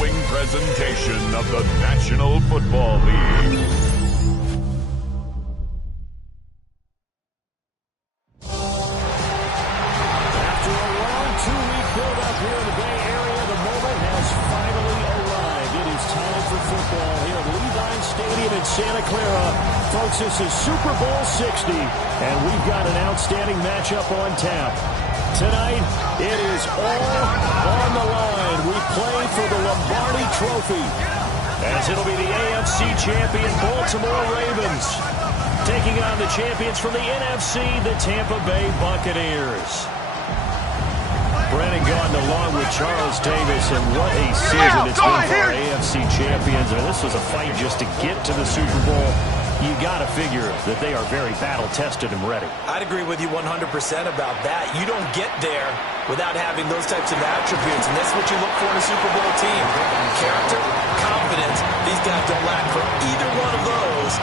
following presentation of the National Football League. After a long two-week build-up here in the Bay Area, the moment has finally arrived. It is time for football here at Levine Stadium in Santa Clara. Folks, this is Super Bowl 60, and we've got an outstanding matchup on tap. Tonight, it is all on the line. We play for the Lombardi Trophy, as it'll be the AFC champion Baltimore Ravens taking on the champions from the NFC, the Tampa Bay Buccaneers. Brandon Gaudin along with Charles Davis, and what a season it's been for our AFC champions. I mean, this was a fight just to get to the Super Bowl. You got to figure that they are very battle-tested and ready. I'd agree with you 100% about that. You don't get there without having those types of attributes, and that's what you look for in a Super Bowl team. Character, confidence. These guys don't lack for either one of those.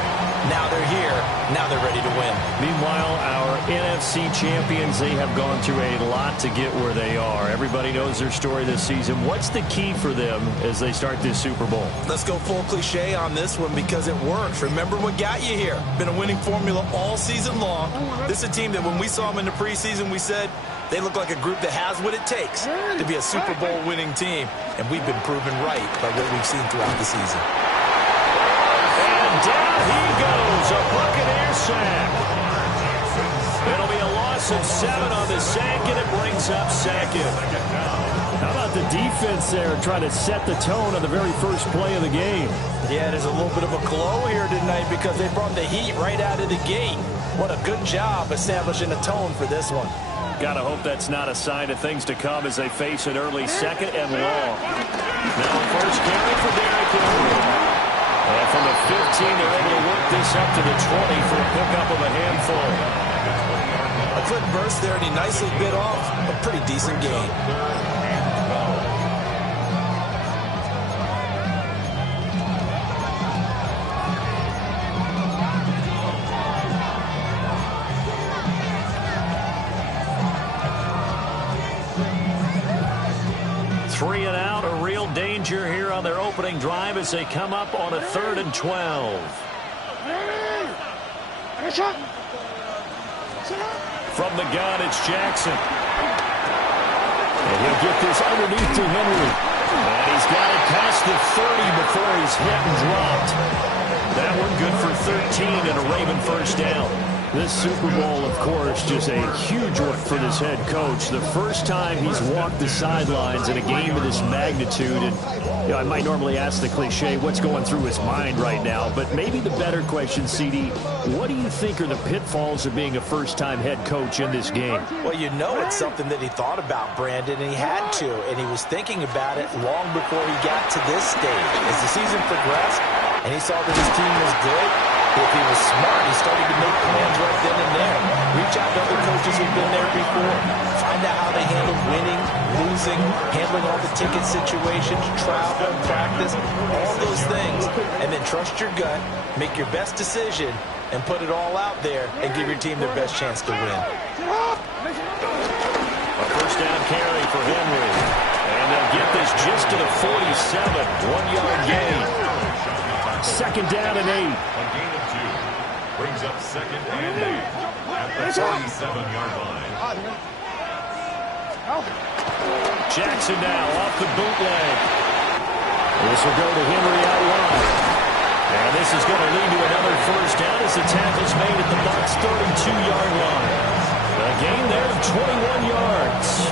Now they're here. Now they're ready to win. Meanwhile, our NFC champions, they have gone through a lot to get where they are. Everybody knows their story this season. What's the key for them as they start this Super Bowl? Let's go full cliche on this one because it works. Remember what got you here. Been a winning formula all season long. This is a team that when we saw them in the preseason, we said they look like a group that has what it takes to be a Super Bowl winning team. And we've been proven right by what we've seen throughout the season. Down he goes, a Buccaneer sack. It'll be a loss of 7 on the sack, and it brings up second. How about the defense there trying to set the tone on the very first play of the game? Yeah, there's a little bit of a glow here tonight because they brought the heat right out of the gate. What a good job establishing a tone for this one. Gotta hope that's not a sign of things to come as they face an early second and long. Now first carry for Derrick Henry. And from the 15, they're able to work this up to the 20 for a pickup of a handful. A quick burst there, and he nicely bit off a pretty decent gain. Three and out, a real danger here on their opening drive as they come up on a 3rd and 12. From the gun, it's Jackson. And he'll get this underneath to Henry. And he's got it past the 30 before he's hit and dropped. That one good for 13 and a Raven first down. This Super Bowl, of course, just a huge one for this head coach. The first time he's walked the sidelines in a game of this magnitude. And you know, I might normally ask the cliche, what's going through his mind right now? But maybe the better question, CD, what do you think are the pitfalls of being a first-time head coach in this game? Well, you know it's something that he thought about, Brandon, and he had to. And he was thinking about it long before he got to this stage. As the season progressed and he saw that his team was good, if he was smart, he started to make plans right then and there. Reach out to other coaches who've been there before. Find out how they handle winning, losing, handling all the ticket situations, travel, practice, all those things. And then trust your gut, make your best decision, and put it all out there and give your team their best chance to win. A first down carry for Henry. And they'll get this just to the 47. 1-yard gain. Second down and 8. Brings up 2nd and 8 at the 47-yard line. Jackson now off the bootleg. This will go to Henry out wide. And this is going to lead to another first down as the tackle's made at the Bucs' 32-yard line. A gain there of 21 yards.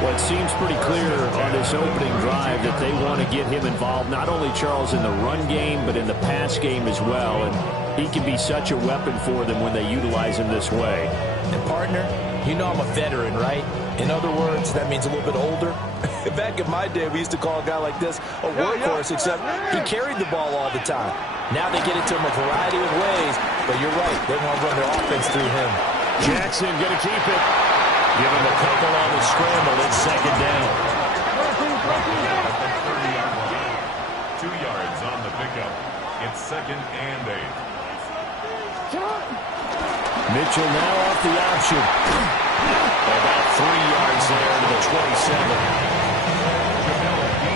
Well, it seems pretty clear on this opening drive that they want to get him involved, not only, Charles, in the run game, but in the pass game as well. And he can be such a weapon for them when they utilize him this way. And, partner, you know I'm a veteran, right? In other words, that means a little bit older. Back in my day, we used to call a guy like this a workhorse, except he carried the ball all the time. Now they get it to him a variety of ways, but you're right, they want to run their offense through him. Jackson going to keep it. Give him a couple on the scramble. It's second down. At the 30-yard line. 2 yards on the pickup. It's 2nd and 8. Mitchell now off the option. About 3 yards there to the 27.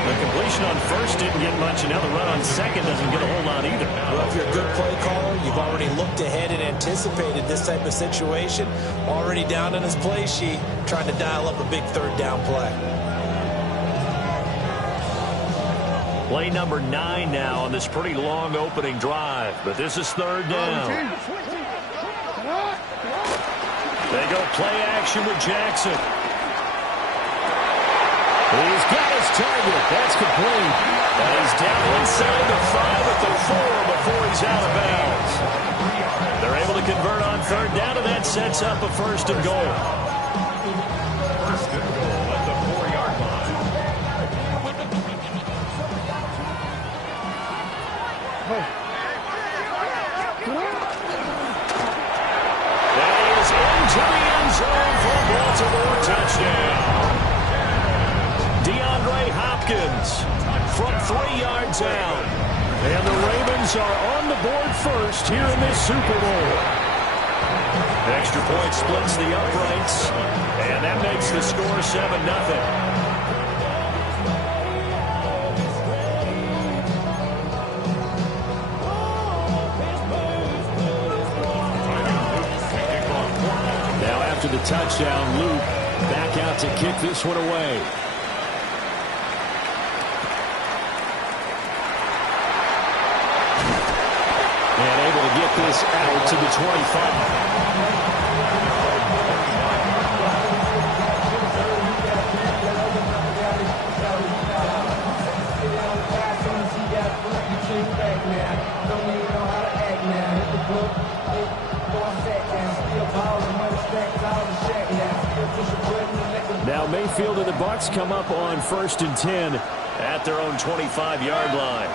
The completion on first didn't get much, and now the run on second doesn't get a whole lot either. Well, if you're a good play caller, you've already looked ahead and anticipated this type of situation. Already down on his play sheet, trying to dial up a big third down play. Play number 9 now on this pretty long opening drive, but this is third down. They go play action with Jackson. He's got his target. That's complete. And he's down inside the 5 at the 4 before he's out of bounds. They're able to convert on third down, and that sets up a first and goal. First and goal at the 4-yard line. That is into the end zone for a Baltimore touchdown. Hopkins from 3 yards out. And the Ravens are on the board first here in this Super Bowl. Extra point splits the uprights, and that makes the score 7-0. Now after the touchdown, Luke back out to kick this one away. And able to get this out to the 25. Now Mayfield and the Bucs come up on 1st and 10 at their own 25-yard line.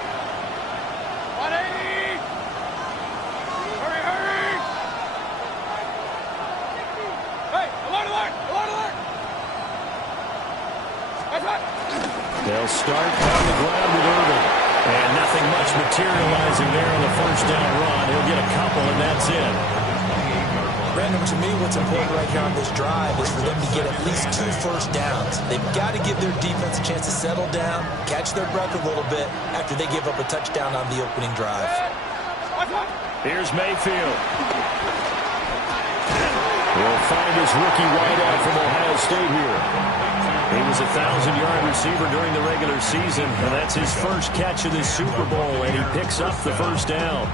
They'll start on the ground with Irvin. And nothing much materializing there on the first down run. He'll get a couple, and that's it. Brandon, to me, what's important right here on this drive is for them to get at least 2 first downs. They've got to give their defense a chance to settle down, catch their breath a little bit after they give up a touchdown on the opening drive. Here's Mayfield. He'll find his rookie wideout from Ohio State here. He was a 1,000-yard receiver during the regular season, and that's his first catch of this Super Bowl, and he picks up the first down.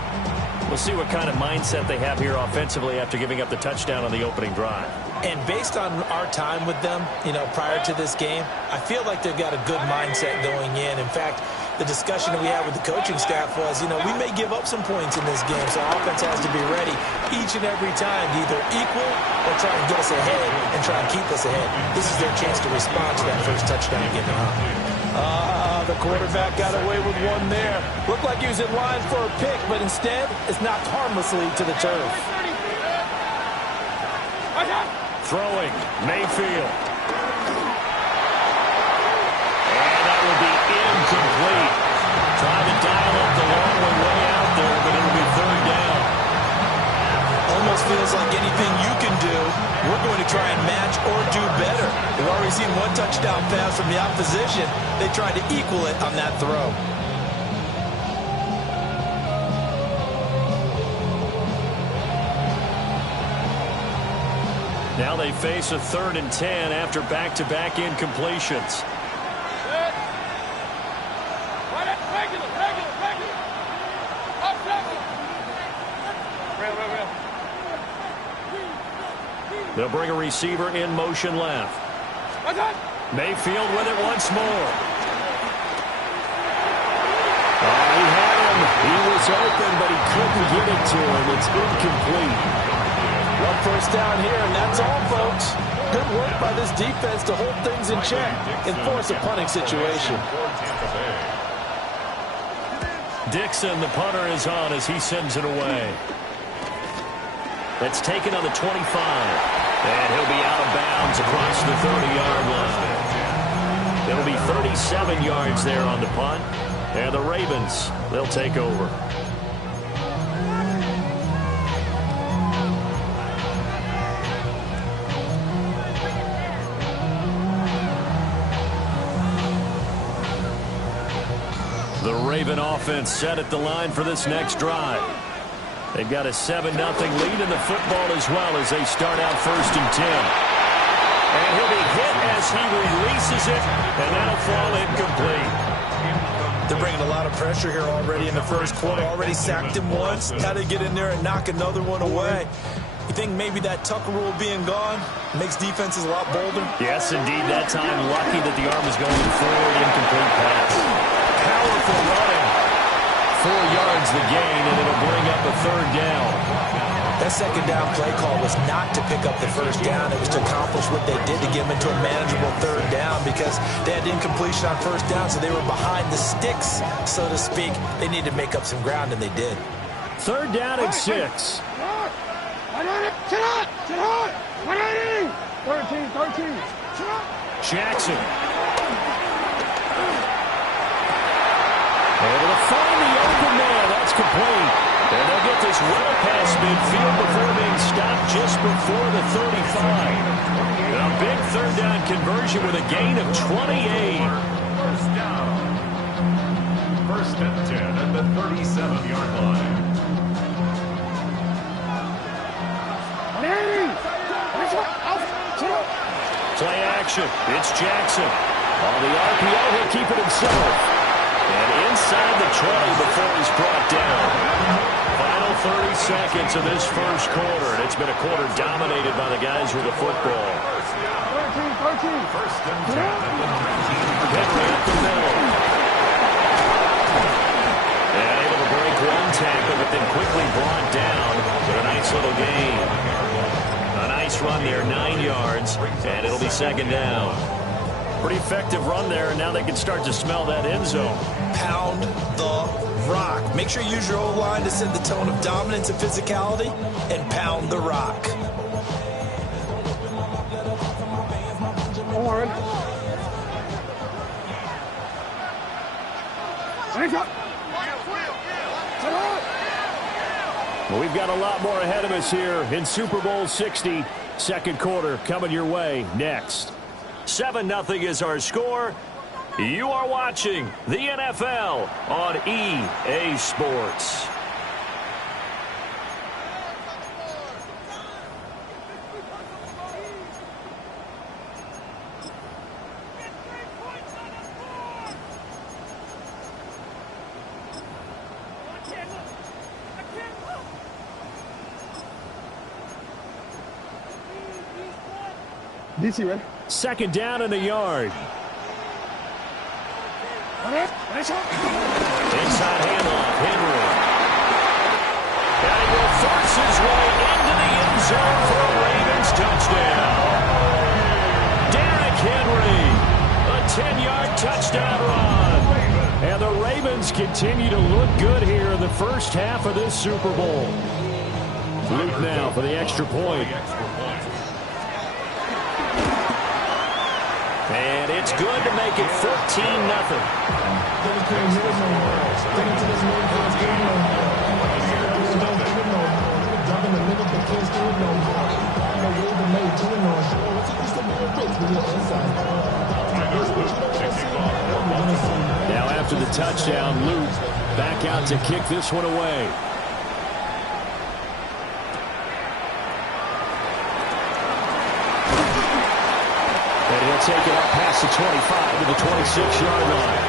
We'll see what kind of mindset they have here offensively after giving up the touchdown on the opening drive. And based on our time with them, prior to this game, I feel like they've got a good mindset going in. In fact, the discussion that we had with the coaching staff was, we may give up some points in this game, so our offense has to be ready each and every time to either equal or try and get us ahead and try and keep us ahead. This is their chance to respond to that first touchdown given up. The quarterback got away with one there. Looked like he was in line for a pick, but instead, it's knocked harmlessly to the turf. Throwing, Mayfield. And that will be incomplete. Trying to dial up the long way out there, but it'll be third down. Almost feels like anything you can do, we're going to try and match or do better. We've already seen one touchdown pass from the opposition. They tried to equal it on that throw. Now they face a 3rd and 10 after back-to-back incompletions. They'll bring a receiver in motion left. Mayfield with it once more. He had him. He was open, but he couldn't get it to him. It's incomplete. One first down here, and that's all, folks. Good work by this defense to hold things in check and force a punting situation. Dixon, the punter, is on as he sends it away. That's taken on the 25. And he'll be out of bounds across the 30-yard line. It'll be 37 yards there on the punt. And the Ravens, they'll take over. The Raven offense set at the line for this next drive. They've got a 7-0 lead in the football as well as they start out 1st and 10. And he'll be hit as he releases it, and that'll fall incomplete. They're bringing a lot of pressure here already in the first quarter. Already sacked him once. Got to get in there and knock another one away. You think maybe that Tucker rule being gone makes defenses a lot bolder? Yes, indeed. That time, lucky that the arm is going forward. Incomplete pass. Powerful running. 4 yards the gain, and it'll bring up a 3rd down. That 2nd down play call was not to pick up the 1st down. It was to accomplish what they did to get them into a manageable 3rd down because they had incompletion on 1st down, so they were behind the sticks, so to speak. They needed to make up some ground, and they did. 3rd down and 6. Jackson. Able to find the open man. That's complete. And they'll get this well past midfield before being stopped just before the 35. And a big 3rd down conversion with a gain of 28. 1st down. 1st and 10 at the 37-yard line. Play action. It's Jackson. On the RPO, he'll keep it himself. And inside the 20 before he's brought down. Final 30 seconds of this first quarter. And it's been a quarter dominated by the guys with the football. 1st and 10 at the 13. Henry up the middle. And able to break one tackle, but then quickly brought down with a nice little gain. A nice run there, 9 yards, and it'll be 2nd down. Pretty effective run there, and now they can start to smell that end zone. Pound the rock. Make sure you use your O-line to set the tone of dominance and physicality, and pound the rock. Well, we've got a lot more ahead of us here in Super Bowl 60. 2nd quarter coming your way next. 7-0 is our score. You are watching the NFL on EA Sports. DC, man. 2nd down and a yard. Inside handoff, Henry. And he will force his way into the end zone for a Ravens touchdown. Derrick Henry, a 10-yard touchdown run. And the Ravens continue to look good here in the first half of this Super Bowl. Luke now for the extra point. And it's good to make it 14-0. Now after the touchdown, Luke back out to kick this one away. He'll take it up past the 25 to the 26-yard line.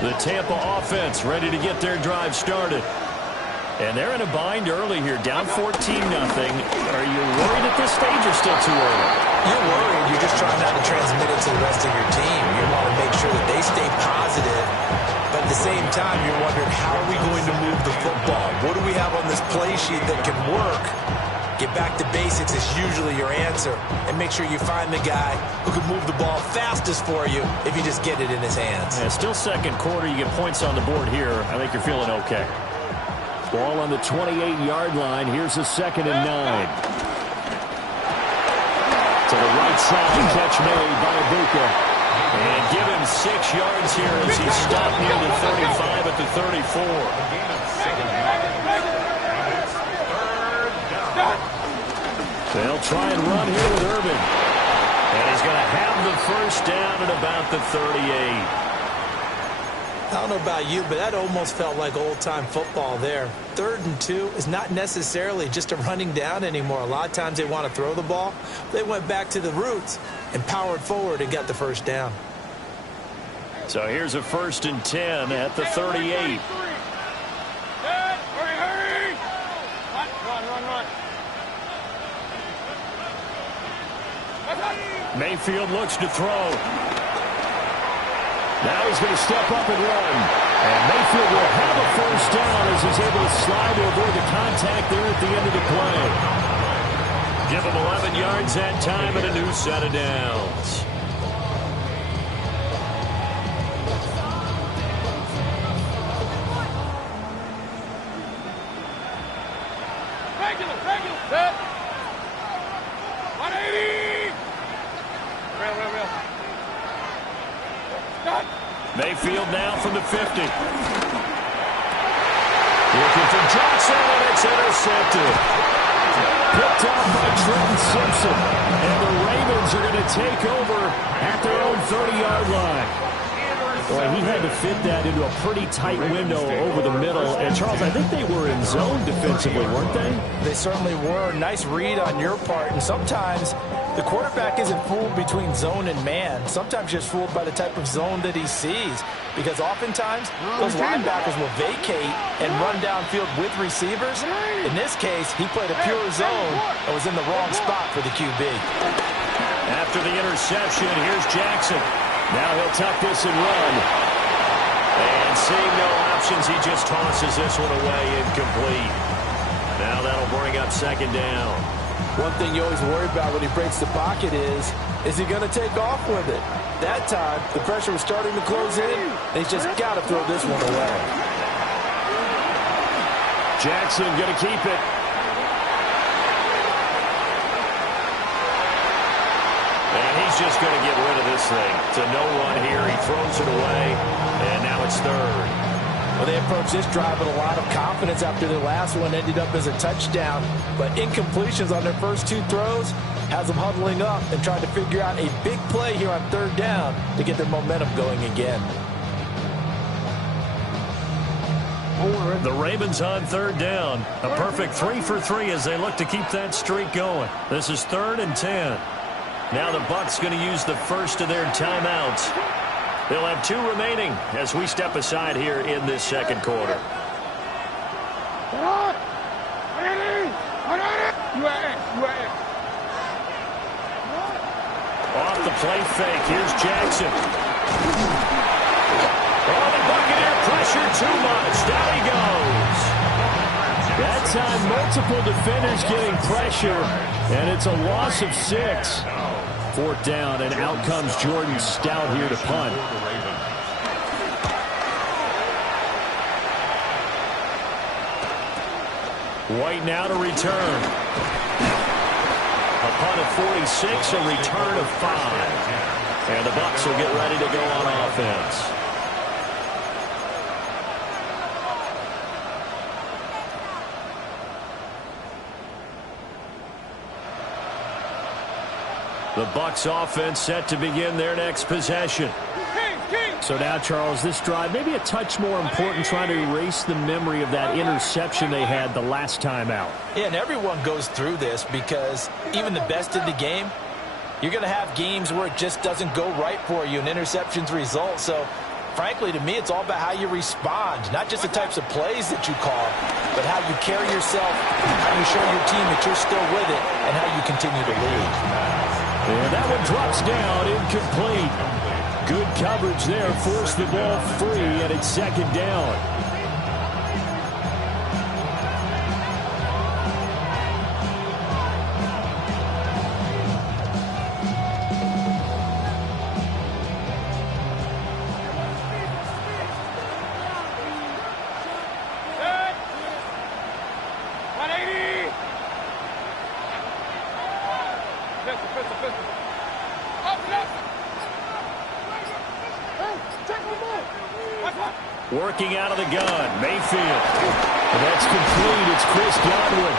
The Tampa offense ready to get their drive started. And they're in a bind early here, down 14-0. Are you worried at this stage or still too early? You're worried. You're just trying not to transmit it to the rest of your team. You want to make sure that they stay positive. But at the same time, you're wondering, how are we going to move the football? What do we have on this play sheet that can work? Get back to basics is usually your answer. And make sure you find the guy who can move the ball fastest for you if you just get it in his hands. Yeah, still 2nd quarter. You get points on the board here. I think you're feeling okay. Ball on the 28-yard line. Here's a 2nd and 9. To the right side, catch made by Ibuka. And give him 6 yards here as he's stopped near the 35 at the 34. A gain of 7 yards. And it's third down. They'll try and run here with Urban. And he's going to have the first down at about the 38. I don't know about you, but that almost felt like old-time football there. 3rd and 2 is not necessarily just a running down anymore. A lot of times they want to throw the ball. They went back to the roots and powered forward and got the first down. So here's a 1st and 10 at the 38. Mayfield looks to throw. Now he's going to step up and run. And Mayfield will have a first down as he's able to slide to avoid the contact there at the end of the play. Give him 11 yards that time and a new set of downs. Regular. Set. 180. Real. Stop. Mayfield now from the 50. Looking for Johnson, and it's intercepted. Picked off by Trenton Simpson. And the Ravens are going to take over at their own 30-yard line. Boy, he had to fit that into a pretty tight window over the middle. And, Charles, I think they were in zone defensively, weren't they? They certainly were. Nice read on your part. And sometimes the quarterback isn't fooled between zone and man. Sometimes just fooled by the type of zone that he sees. Because oftentimes, those linebackers will vacate and run downfield with receivers. In this case, he played a pure zone and was in the wrong spot for the QB. After the interception, here's Jackson. Now he'll tuck this and run. And seeing no options, he just tosses this one away incomplete. Now that'll bring up 2nd down. One thing you always worry about when he breaks the pocket is he going to take off with it? That time, the pressure was starting to close in, and he's just got to throw this one away. Jackson going to keep it. And he's just going to get rid of this thing. It's a no run here. He throws it away, and now it's 3rd. Well, they approached this drive with a lot of confidence after their last one ended up as a touchdown. But incompletions on their first 2 throws has them huddling up and trying to figure out a big play here on 3rd down to get their momentum going again. The Ravens on 3rd down. A perfect 3 for 3 as they look to keep that streak going. This is 3rd and 10. Now the Bucs going to use the first of their timeouts. They'll have 2 remaining as we step aside here in this 2nd quarter. Off the play fake, here's Jackson. Oh, the Buccaneer pressure too much. Down he goes. That time, multiple defenders getting pressure, and it's a loss of 6. 4th down, and out comes Jordan Stout here to punt. White now to return. A punt of 46, a return of 5. And the Bucs will get ready to go on offense. The Bucs offense set to begin their next possession. So now, Charles, this drive maybe a touch more important, trying to erase the memory of that interception they had the last time out. Yeah, and everyone goes through this because even the best in the game, you're going to have games where it just doesn't go right for you and interceptions result. So, frankly, to me, it's all about how you respond, not just the types of plays that you call, but how you carry yourself, how you show your team that you're still with it, and how you continue to lead. And that one drops down, incomplete. Good coverage there, forced the ball free, and it's 2nd down. working out of the gun. Mayfield. And that's complete. It's Chris Godwin.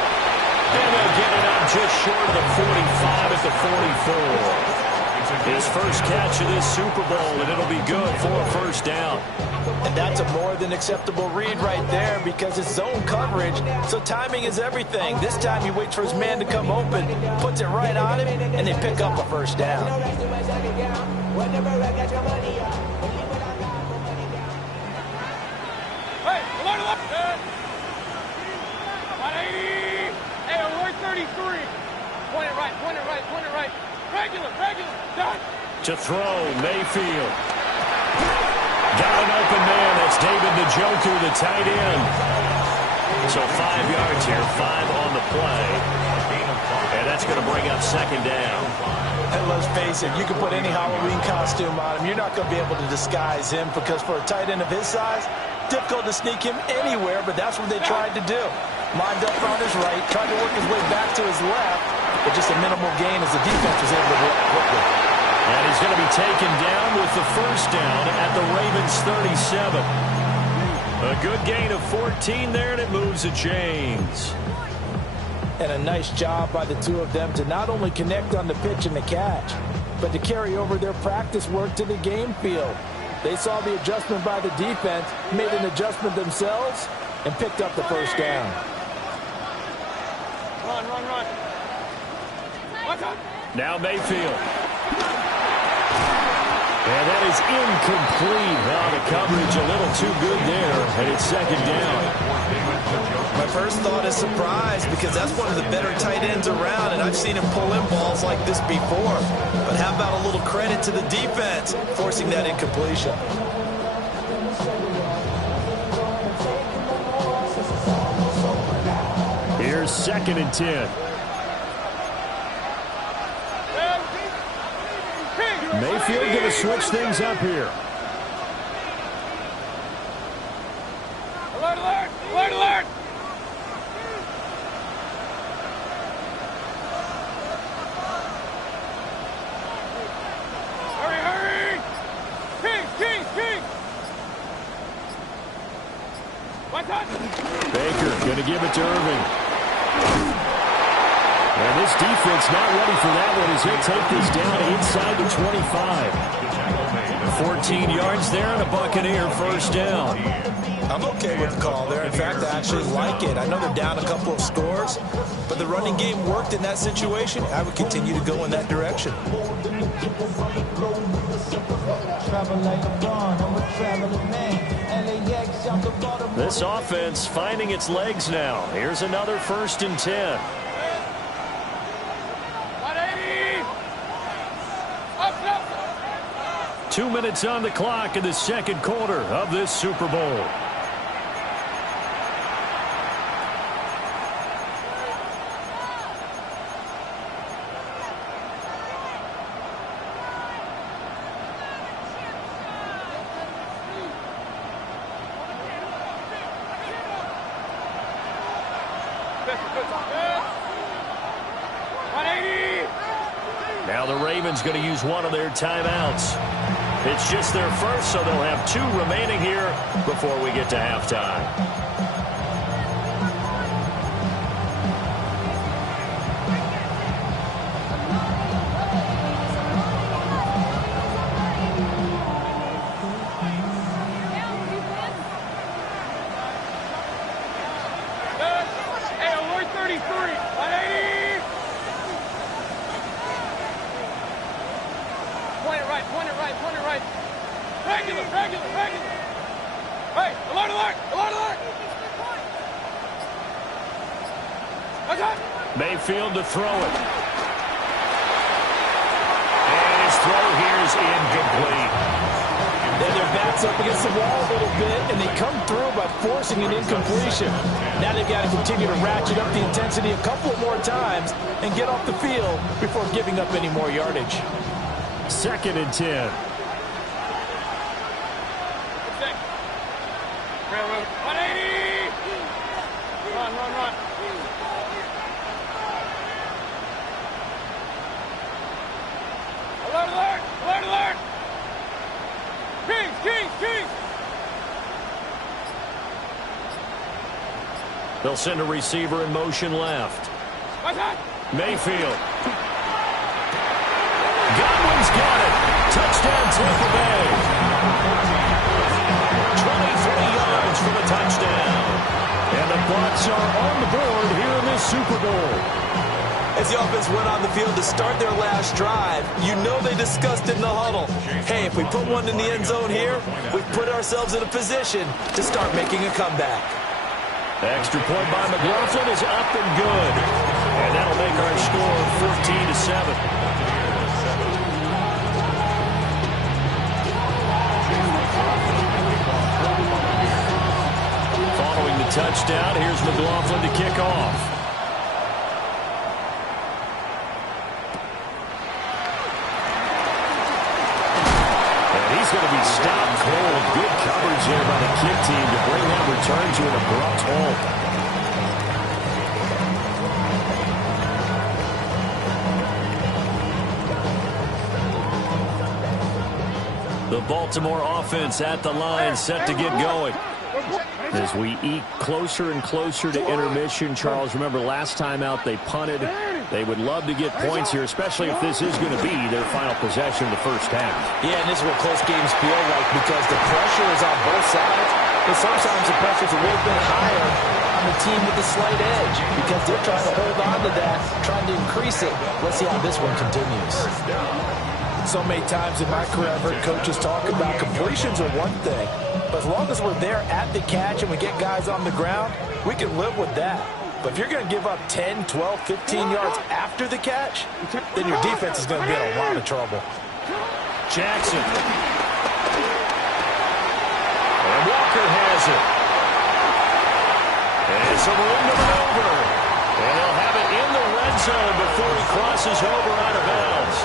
And they'll get it up just short of the 45 at the 44. His first catch of this Super Bowl, and it'll be good for a first down. And that's a more than acceptable read right there because it's zone coverage, so timing is everything. This time he waits for his man to come open, puts it right on him, and they pick up a first down. Hey, alert, alert. 180. Hey, alert 33. Point it right, point it right, point it right. Regular, done. To throw, Mayfield. Got an open man. That's David Njoku, the tight end. So 5 yards here, 5 on the play. And that's going to bring up second down. And let's face it, you can put any Halloween costume on him. You're not going to be able to disguise him because for a tight end of his size, difficult to sneak him anywhere, but that's what they tried to do. Lined up on his right, tried to work his way back to his left, but just a minimal gain as the defense was able to react quickly. And he's going to be taken down with the first down at the Ravens 37. A good gain of 14 there, and it moves the chains. And a nice job by the two of them to not only connect on the pitch and the catch, but to carry over their practice work to the game field. They saw the adjustment by the defense, made an adjustment themselves, and picked up the first down. Run. Now Mayfield. And that is incomplete. Well, the coverage a little too good there, and it's second down. My first thought is surprise because that's one of the better tight ends around, and I've seen him pull in balls like this before. But how about a little credit to the defense forcing that incompletion? Here's 2nd and 10. Mayfield going to switch things up here. Alert. Hurry. King. What's up? Baker going to give it to Irving. And this defense not ready for that one as he'll take this down inside the 25. 14 yards there and a Buccaneer first down. I'm okay with the call there. In fact, I actually like it. I know they're down a couple of scores, but the running game worked in that situation. I would continue to go in that direction. This offense finding its legs now. Here's another 1st and 10. 2 minutes on the clock in the second quarter of this Super Bowl. Now the Ravens going to use one of their timeouts. It's just their first, so they'll have 2 remaining here before we get to halftime. Hey, alert 33. 180. Point it right. Regular. Hey, alert. What's up? Mayfield to throw it. And his throw here is incomplete. And their backs up against the wall a little bit, and they come through by forcing an incompletion. Now they've got to continue to ratchet up the intensity a couple more times and get off the field before giving up any more yardage. 2nd and 10. Railroad. 180. Run. Alert. Kings. They'll send a receiver in motion left. Mayfield. Godwin's got it. Touchdown, Tampa Bay. 23 yards for the touchdown. And the Bucs are on the board here in this Super Bowl. As the offense went on the field to start their last drive, you know they discussed it in the huddle. Hey, if we put one in the end zone here, we've put ourselves in a position to start making a comeback. The extra point by McLaughlin is up and good. And that'll make our score 14-7. Following the touchdown, here's McLaughlin to kick off. He's going to be stopped cold. Good coverage there by the kick team to bring that return to an abrupt halt. The Baltimore offense at the line, set to get going. As we eke closer and closer to intermission, Charles, remember last time out they punted. They would love to get points here, especially if this is going to be their final possession of the first half. Yeah, and this is what close games feel like because the pressure is on both sides, but sometimes the pressure is a little bit higher on the team with the slight edge because they're trying to hold on to that, trying to increase it. Let's see how this one continues. So many times in my career, I've heard coaches talk about completions are one thing, but as long as we're there at the catch and we get guys on the ground, we can live with that. But if you're going to give up 10, 12, 15 yards after the catch, then your defense is going to be in a lot of trouble. Jackson. And Walker has it. And some room to maneuver. And he'll have it in the red zone before he crosses over out of bounds.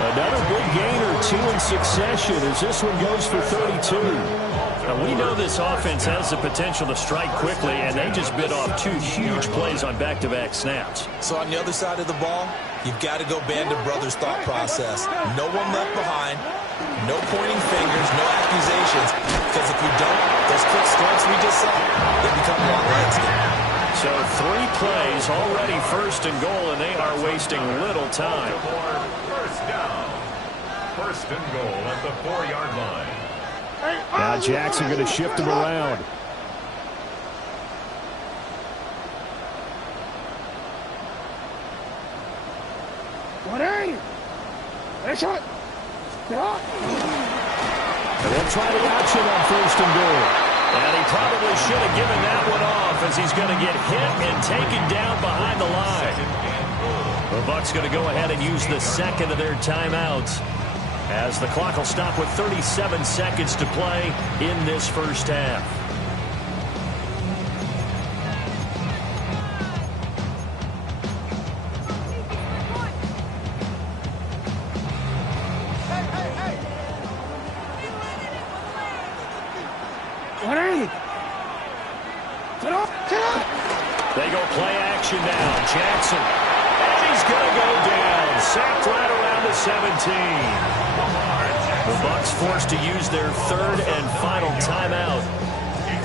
Another big gain or two in succession as this one goes for 32. Now, we know this offense has the potential to strike quickly, and they just bit off two huge plays on back-to-back snaps. So on the other side of the ball, you've got to go Band of Brothers thought process. No one left behind, no pointing fingers, no accusations, because if you don't, those quick strikes we just saw, they become long legs. So 3 plays already first and goal, and they are wasting little time. First down. First and goal at the 4-yard line. Now Jackson going to shift him around. What are you? That's shot. And they'll try the option on first and goal. And he probably should have given that one off as he's going to get hit and taken down behind the line. The Bucs going to go ahead and use the second of their timeouts as the clock will stop with 37 seconds to play in this first half. They go play action now. Jackson. And he's going to go down. Sacked right around the 17. The Bucs forced to use their third and final timeout.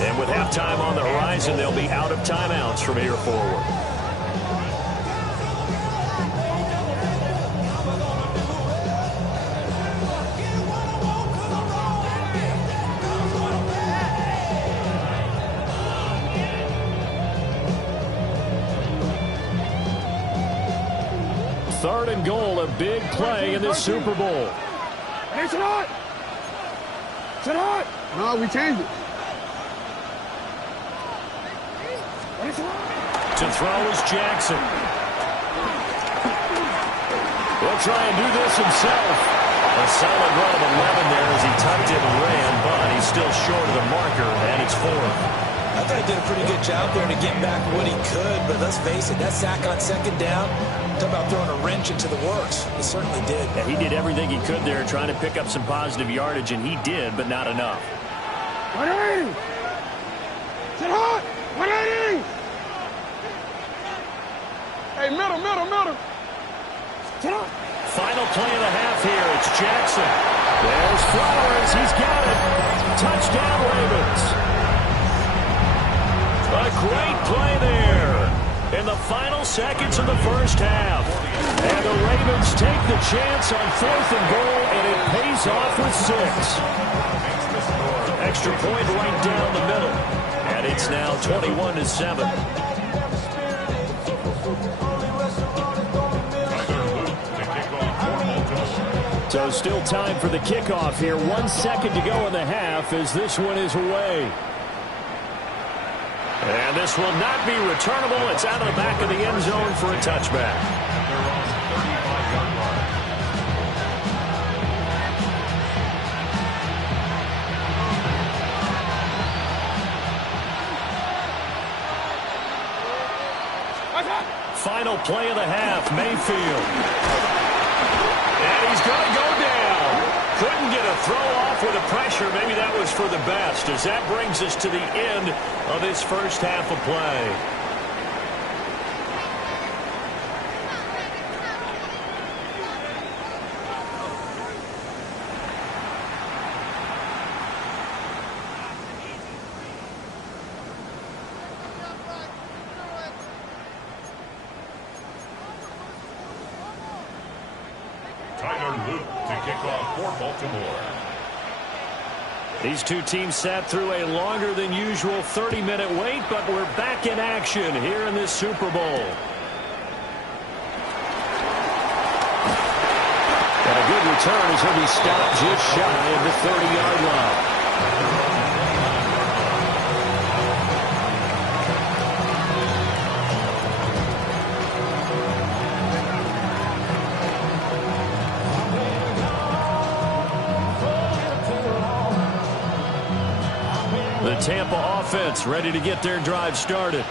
And with halftime on the horizon, they'll be out of timeouts from here forward. Third and goal, a big play in this Super Bowl. It's not. It's not. No, we changed it. To throw is Jackson. He'll try and do this himself. A solid run of 11 there as he tucked it and ran, but he's still short of the marker, and it's 4th. I thought he did a pretty good job there to get back what he could, but let's face it, that sack on second down, talk about throwing a wrench into the works. He certainly did. Yeah, he did everything he could there trying to pick up some positive yardage, and he did, but not enough. 180! Sit hot! 180! Hey, middle! Sit hot! Final play of the half here. It's Jackson. There's Flowers. He's got it. Touchdown, Ravens. A A great play there in the final seconds of the first half. And the Ravens take the chance on 4th and goal, and it pays off with 6. Extra point right down the middle. And it's now 21-7. So still time for the kickoff here. 1 second to go in the half as this one is away. And this will not be returnable. It's out of the back of the end zone for a touchback. They're on the 35-yard line. Final play of the half, Mayfield. And he's going to go down. Couldn't get a throw off with the pressure. Maybe that was for the best, as that brings us to the end of this first half of play. These two teams sat through a longer than usual 30-minute wait, but we're back in action here in this Super Bowl. And a good return as he'll be stopped just shy of the 30-yard line. The Tampa offense ready to get their drive started.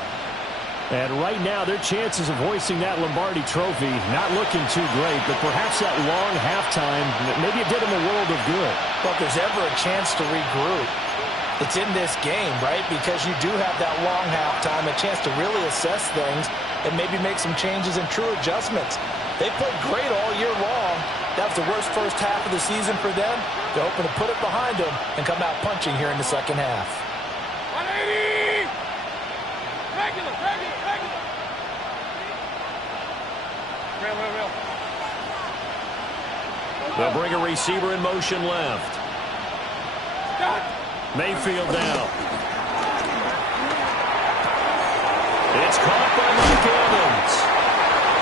And right now, their chances of hoisting that Lombardi trophy not looking too great, but perhaps that long halftime, maybe it did them a world of good. Well, if there's ever a chance to regroup, it's in this game, right? Because you do have that long halftime, a chance to really assess things and maybe make some changes and true adjustments. They played great all year long. That was the worst first half of the season for them. They're hoping to put it behind them and come out punching here in the second half. 180! Regular. Real. They'll bring a receiver in motion left. Mayfield down. It's caught by Mike Evans.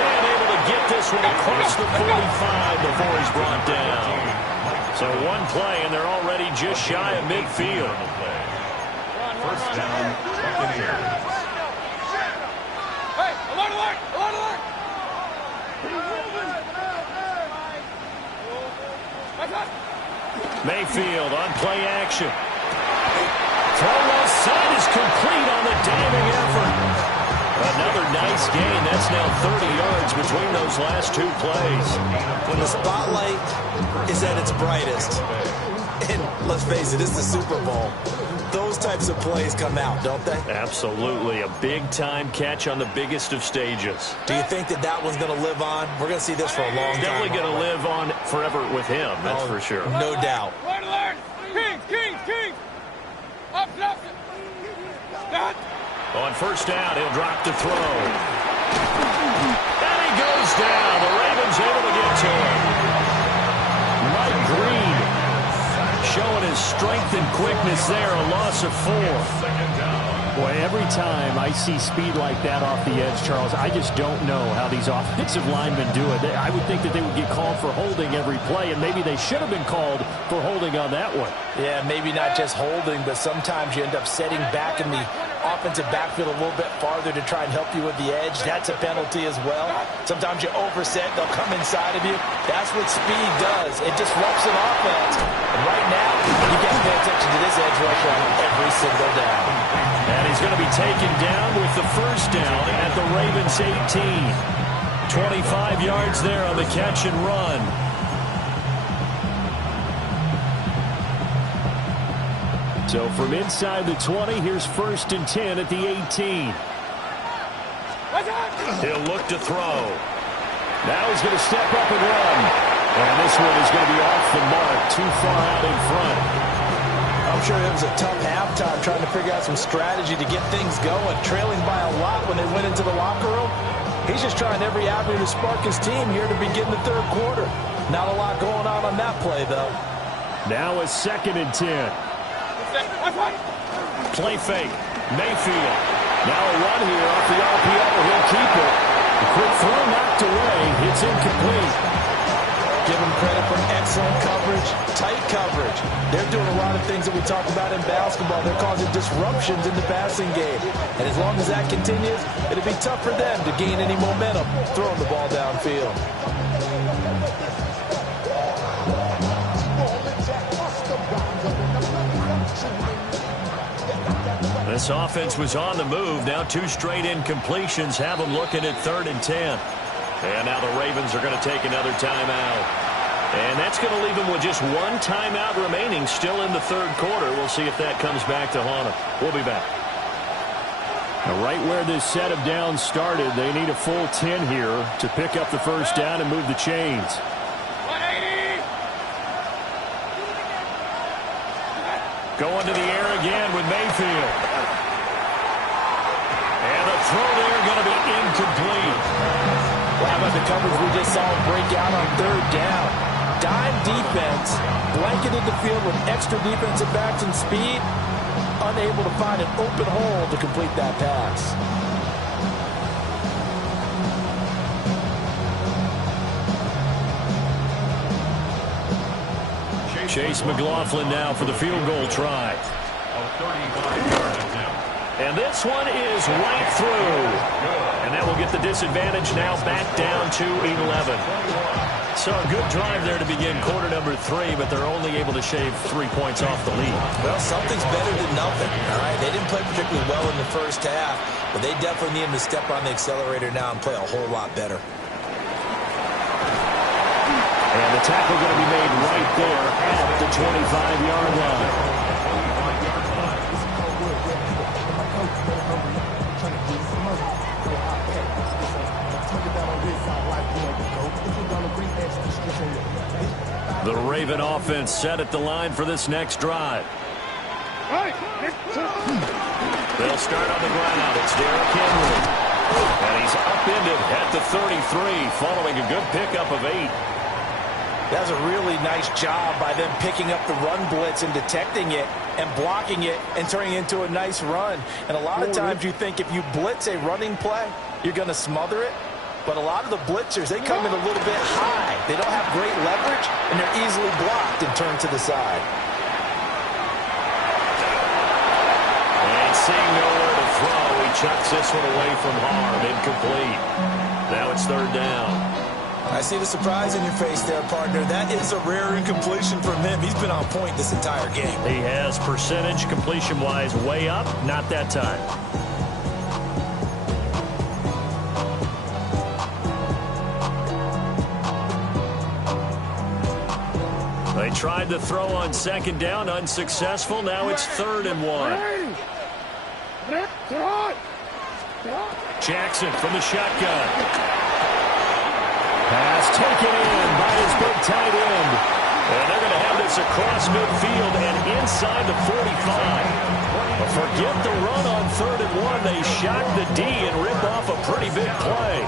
And able to get this one across the 45 before he's brought down. So one play, and they're already just shy of midfield. First down, Buccaneers. Hey, alert! Mayfield on play action. Throw left side is complete on the diving effort. Another nice gain. That's now 30 yards between those last two plays. When the spotlight is at its brightest, and let's face it, it's the Super Bowl, those types of plays come out, don't they? Absolutely. A big-time catch on the biggest of stages. Do you think that one's going to live on? We're going to see this for a long time. Definitely going to live on forever with him, that's for sure. No doubt. Alert! Kings! Up! Done! On first down, he'll drop to throw. And he goes down. The Ravens able to get to him. Mike Green showing his strength and quickness there. A loss of 4. Boy, every time I see speed like that off the edge, Charles, I just don't know how these offensive linemen do it. I would think that they would get called for holding every play, and maybe they should have been called for holding on that one. Yeah, maybe not just holding, but sometimes you end up setting back in the offensive backfield a little bit farther to try and help you with the edge. That's a penalty as well. Sometimes you overset, they'll come inside of you. That's what speed does. It disrupts an offense. And right now, you got to pay attention to this edge rusher on every single down. And he's going to be taken down with the first down at the Ravens 18. 25 yards there on the catch and run. So from inside the 20, here's 1st and 10 at the 18. He'll look to throw. Now he's going to step up and run. And this one is going to be off the mark, too far out in front. A I'm sure it was a tough halftime trying to figure out some strategy to get things going, trailing by a lot when they went into the locker room. He's just trying every avenue to spark his team here to begin the third quarter. Not a lot going on that play, though. Now a 2nd and 10. Play fake. Mayfield. Now a run here off the RPO. He'll keep it. A quick throw knocked away. It's incomplete. Give them credit for excellent coverage, tight coverage. They're doing a lot of things that we talk about in basketball. They're causing disruptions in the passing game. And as long as that continues, it'll be tough for them to gain any momentum throwing the ball downfield. This offense was on the move. Now 2 straight incompletions have them looking at 3rd and 10. And now the Ravens are going to take another timeout. And that's going to leave them with just 1 timeout remaining still in the third quarter. We'll see if that comes back to haunt them. We'll be back. Now right where this set of downs started, they need a full 10 here to pick up the first down and move the chains. 180. Going to the air again with Mayfield. And the throw there going to be incomplete. Well, how about the coverage we just saw break out on 3rd down? Dime defense, blanketed the field with extra defensive backs and speed, unable to find an open hole to complete that pass. Chase McLaughlin now for the field goal try. And this one is right through. And that will get the disadvantage now back down to 11. So a good drive there to begin quarter number 3, but they're only able to shave 3 points off the lead. Well, something's better than nothing, all right? They didn't play particularly well in the first half, but they definitely need them to step on the accelerator now and play a whole lot better. And the tackle going to be made right there at the 25-yard line. The Raven offense set at the line for this next drive. They'll start on the ground. It's Derrick Henry. And he's upended at the 33 following a good pickup of 8. That's a really nice job by them picking up the run blitz and detecting it and blocking it and turning it into a nice run. And a lot of times you think if you blitz a running play, you're going to smother it. But a lot of the blitzers, they come in a little bit high. They don't have great leverage, and they're easily blocked and turned to the side. And seeing nowhere to throw, he chucks this one away from harm. Incomplete. Now it's 3rd down. I see the surprise in your face there, partner. That is a rare incompletion from him. He's been on point this entire game. He has percentage completion-wise way up. Not that time. They tried to throw on 2nd down, unsuccessful. Now it's 3rd and 1. Jackson from the shotgun. Pass taken in by his big tight end. And they're going to have this across midfield and inside the 45. But forget the run on 3rd and 1. They shock the D and rip off a pretty big play.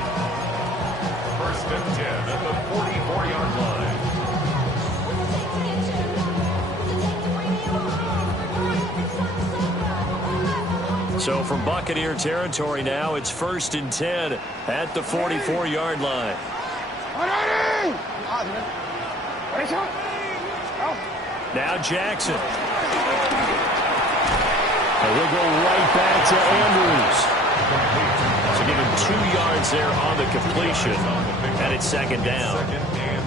1st and 10 at the 44-yard line. So from Buccaneer territory now, it's 1st and 10 at the 44-yard line. Now Jackson. And he'll go right back to Andrews. So give him 2 yards there on the completion. And it's 2nd down.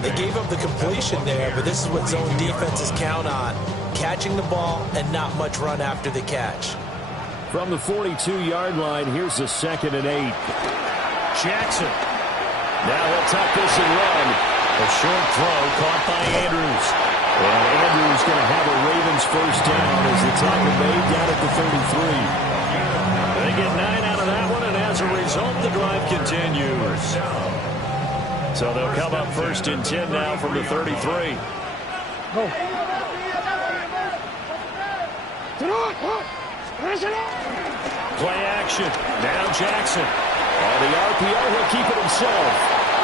They gave up the completion there, but this is what zone defenses count on. Catching the ball and not much run after the catch. From the 42-yard line, here's the 2nd and 8. Jackson. Now he'll tuck this and run. A short throw caught by Andrews. And Andrews going to have a Ravens first down as the tackle made down at the 33. They get 9 out of that one, and as a result, the drive continues. So they'll come up 1st and 10 now from the 33. Play action. Now Jackson. On the RPO, he'll keep it himself.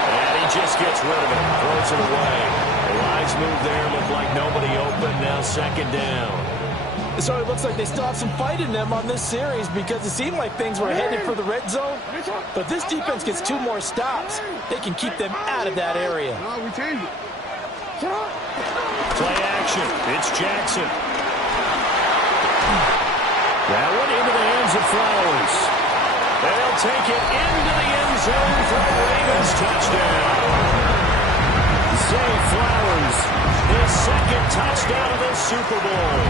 And he just gets rid of it. Throws it away. The wise move there. Looked like nobody open. Now second down. So it looks like they still have some fight in them on this series because it seemed like things were headed for the red zone. But if this defense gets 2 more stops, they can keep them out of that area. No, we changed it. Play action. It's Jackson. That one into the hands of Flowers. They'll take it into the end zone for a Ravens touchdown. Zay Flowers, his second touchdown of the Super Bowl.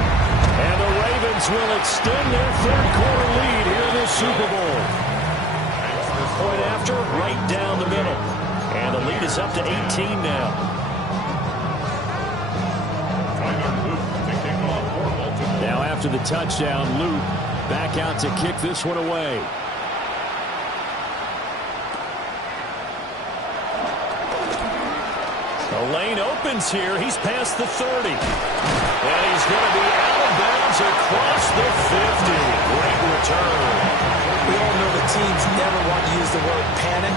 And the Ravens will extend their third-quarter lead here in the Super Bowl. Point after, right down the middle. And the lead is up to 18 now. Now after the touchdown, Luke back out to kick this one away. The lane opens here. He's past the 30. And he's going to be out of bounds across the 50. Great return. We all know the teams never want to use the word panic.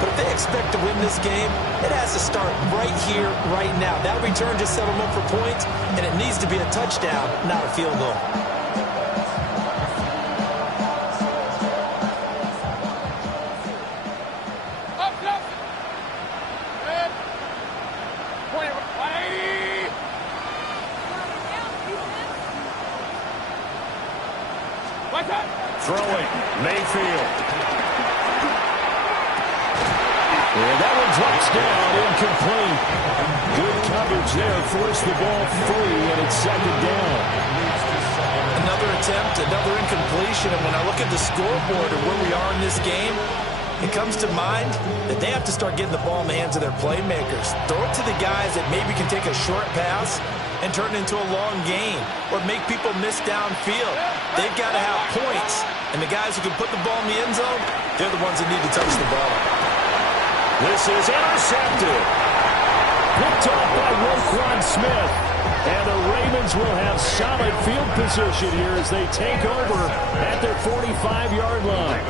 But if they expect to win this game, it has to start right here, right now. That return just set them up for points, and it needs to be a touchdown, not a field goal. Throwing, Mayfield. And that one drops down, incomplete. Good coverage there, forced the ball free, and it's second down. Another attempt, another incompletion, and when I look at the scoreboard and where we are in this game, it comes to mind that they have to start getting the ball in the hands of their playmakers. Throw it to the guys that maybe can take a short pass and turn it into a long gain or make people miss downfield. They've got to have points, and the guys who can put the ball in the end zone, they're the ones that need to touch the ball. This is intercepted. Picked off by Roquan Smith. And the Ravens will have solid field position here as they take over at their 45-yard line.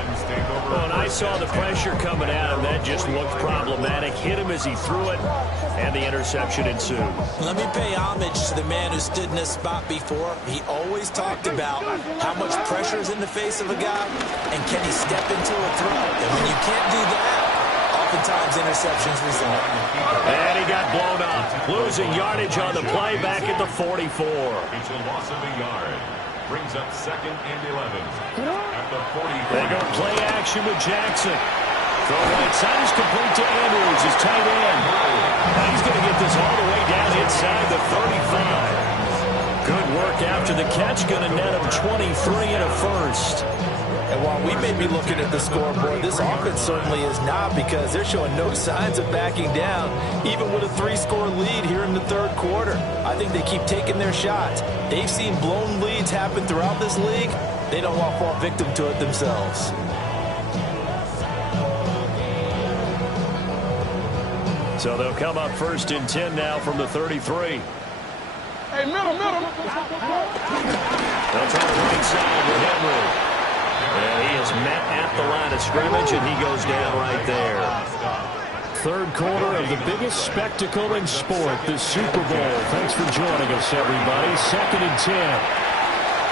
Well, and I saw the pressure coming at him. That just looked problematic. Hit him as he threw it, and the interception ensued. Let me pay homage to the man who stood in this spot before. He always talked about how much pressure is in the face of a guy, and can he step into a throw. And when you can't do that, oftentimes interceptions result. And he got blown up. Losing yardage on the play back at the 44. It's a loss of a yard. Brings up second and 11. At the 44. They go play action with Jackson. Throw right side is complete to Andrews, his tight end. Now he's going to get this all the way down inside the 35. Good work after the catch. Going to net him 23 and a first. And while we may be looking at the scoreboard, this offense certainly is not, because they're showing no signs of backing down, even with a 3-score lead here in the third quarter. I think they keep taking their shots. They've seen blown leads happen throughout this league. They don't want to fall victim to it themselves. So they'll come up first and 10 now from the 33. Hey, middle. They'll try the right side with Henry. And he is met at the line of scrimmage, and he goes down right there. Third quarter of the biggest spectacle in sport, the Super Bowl. Thanks for joining us, everybody. Second and 10.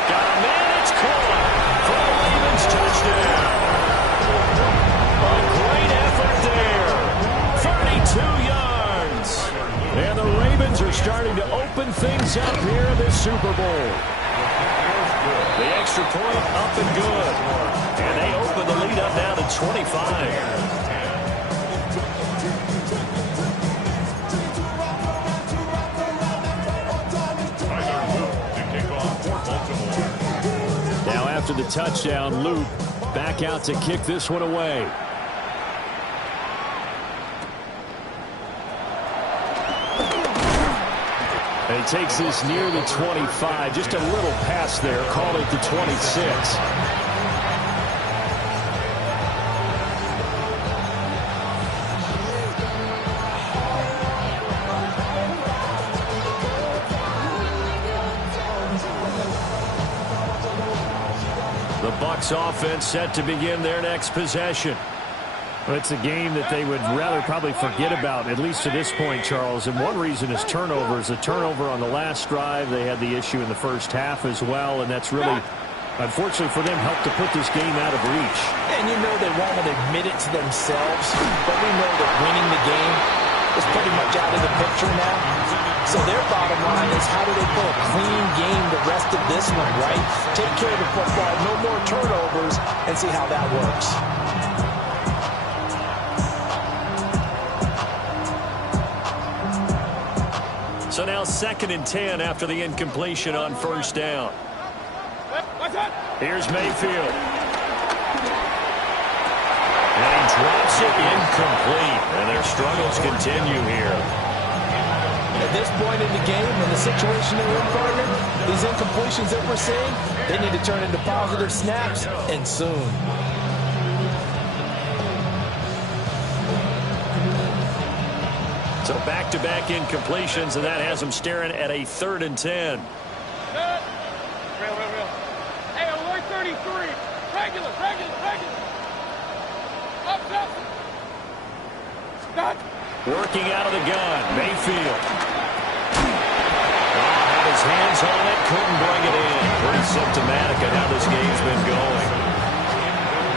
Got a man, it's caught for the Ravens touchdown. A great effort there. 32 yards. And the Ravens are starting to open things up here in the Super Bowl. The extra point up and good. And they open the lead up now to 25. Now after the touchdown, Luke back out to kick this one away. And he takes this near the 25. Just a little pass there. Call it the 26. this offense set to begin their next possession. Well, it's a game that they would rather probably forget about, at least to this point, Charles. And one reason is turnovers. A turnover on the last drive. They had the issue in the first half as well, and that's really, unfortunately for them, helped to put this game out of reach. And you know they won't admit it to themselves, but we know that winning the game is pretty much out of the picture now. So their bottom line is, how do they play a clean game the rest of this one, right? Take care of the football, no more turnovers, and see how that works. So now 2nd and 10 after the incompletion on first down. Here's Mayfield. And he drops it incomplete. And their struggles continue here. At this point in the game, in the situation they're in, partner, these incompletions that we're seeing, they need to turn into positive snaps, and soon. So back-to-back incompletions, and that has them staring at a 3rd and 10. Real. Hey, alert 33. Regular. Up. Stop. Working out of the gun, Mayfield. Had his hands on it, couldn't bring it in. Pretty symptomatic of how this game's been going.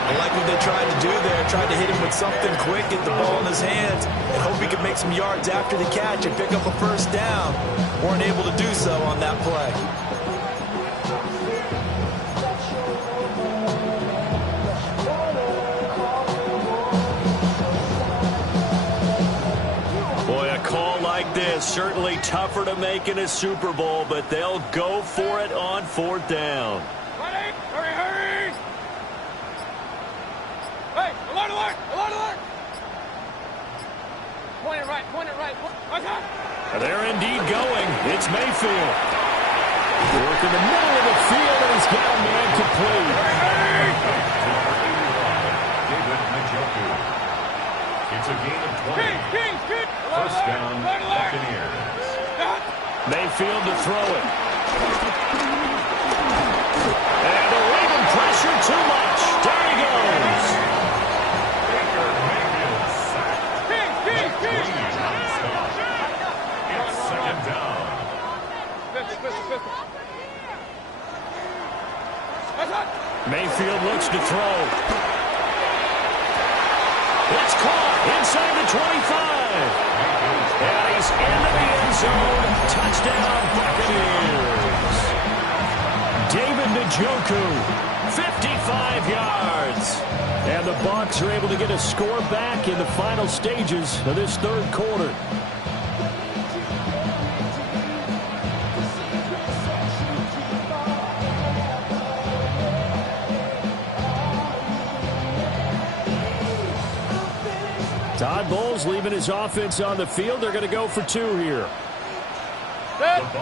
I like what they tried to do there. Tried to hit him with something quick, get the ball in his hands, and hope he could make some yards after the catch and pick up a first down. Weren't able to do so on that play. Boy, a call like this, certainly tougher to make in a Super Bowl, but they'll go for it on 4th down. Hurry! Hey, alert! Point it right. They're indeed going. It's Mayfield. Work in the middle of the field, and he's got a man complete. It's a gain of 20. First down, Buccaneers. Mayfield to throw it. And they're leaving pressure too much. There he goes. Baker Mayfield sacked. It's 2nd down. Mayfield looks to throw. It's caught inside the 25. And he's into the end zone. Touchdown, Buccaneers. David Njoku, 55 yards. And the Bucs are able to get a score back in the final stages of this 3rd quarter. Todd Bowles leaving his offense on the field. They're going to go for 2 here.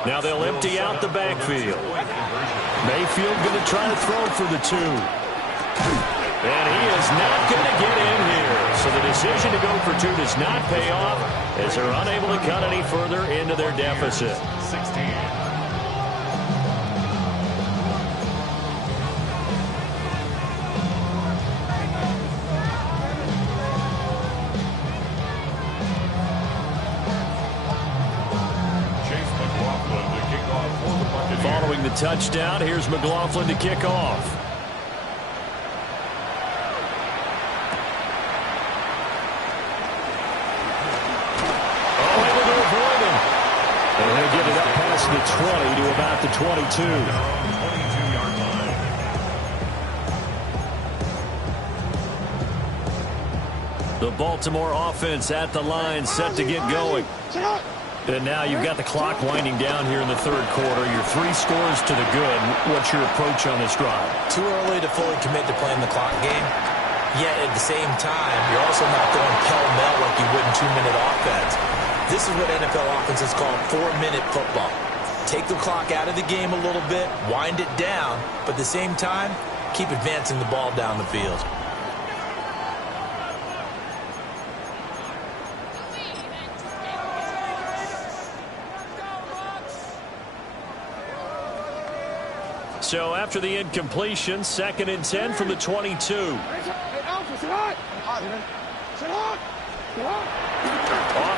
Now they'll empty out the backfield. Mayfield going to try to throw for the 2. And he is not going to get in here. So the decision to go for 2 does not pay off as they're unable to cut any further into their deficit. 16. Following the touchdown, here's McLaughlin to kick off. Oh, able to avoid him. And he'll get it up past the 20 to about the 22. 22-yard line. The Baltimore offense at the line, set to get going. And now you've got the clock winding down here in the 3rd quarter. Your 3 scores to the good. What's your approach on this drive? Too early to fully commit to playing the clock game. Yet at the same time, you're also not going pell-mell like you would in 2-minute offense. This is what NFL offenses call 4-minute football. Take the clock out of the game a little bit, wind it down, but at the same time, keep advancing the ball down the field. So after the incompletion, 2nd and 10 from the 22. Off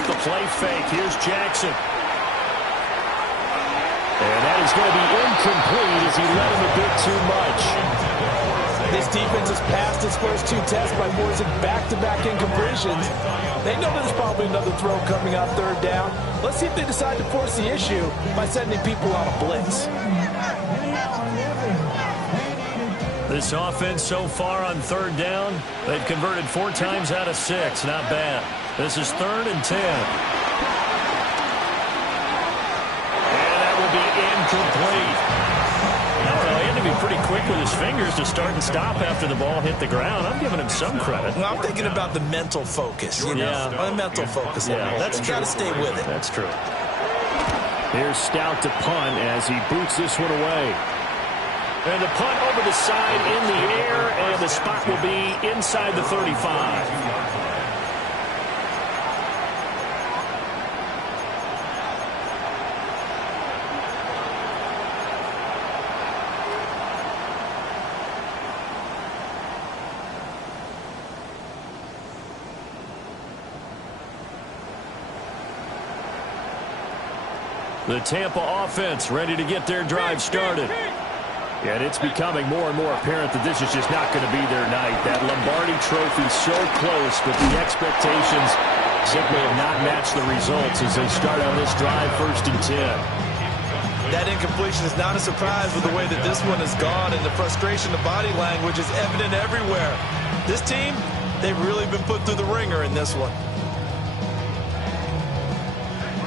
the play fake. Here's Jackson. And that is going to be incomplete as he led him a bit too much. This defense has passed its first 2 tests by forcing back-to-back incompletions. They know there's probably another throw coming out 3rd down. Let's see if they decide to force the issue by sending people on a blitz. This offense so far on 3rd down, they've converted 4 times out of 6. Not bad. This is 3rd and 10. And that will be incomplete. Well, he had to be pretty quick with his fingers to start and stop after the ball hit the ground. I'm giving him some credit. Well, I'm thinking about the mental focus. You know, the mental focus. Yeah, that's true. Got to stay with it. That's true. Here's Stout to punt as he boots this one away. And the punt over the side in the air, and the spot will be inside the 35. The Tampa offense ready to get their drive started. And it's becoming more and more apparent that this is just not going to be their night. That Lombardi trophy so close, but the expectations simply have not matched the results as they start on this drive 1st and 10. That incompletion is not a surprise with the way that this one has gone, and the frustration, the body language is evident everywhere. This team, they've really been put through the ringer in this one.